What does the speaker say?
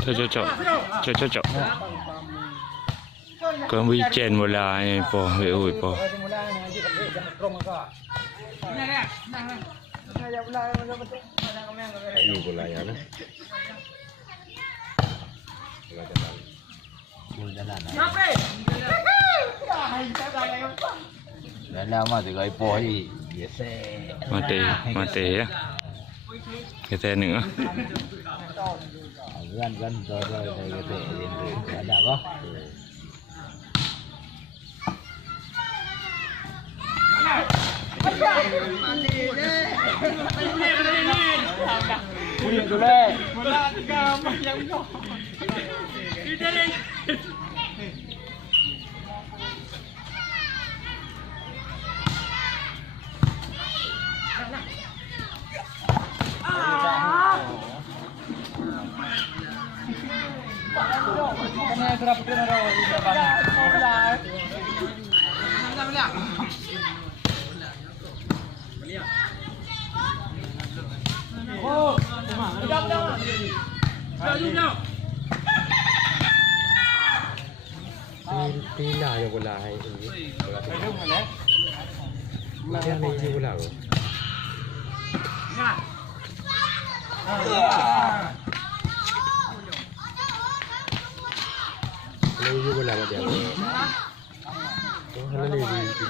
Cocok. Kau weekend mula ni po, oi po. Ayu pula ya na. Dalam mah tu kau poi biasa. Mati ya. Kita ni ah. Gan rồi kata ada kah? Punya tu le. Mula tiga macam tu. Kena berapa kena Oh, Pila yang bola hai ini. Bola yang ni bola. Ini bola apa dia? Oh, ini di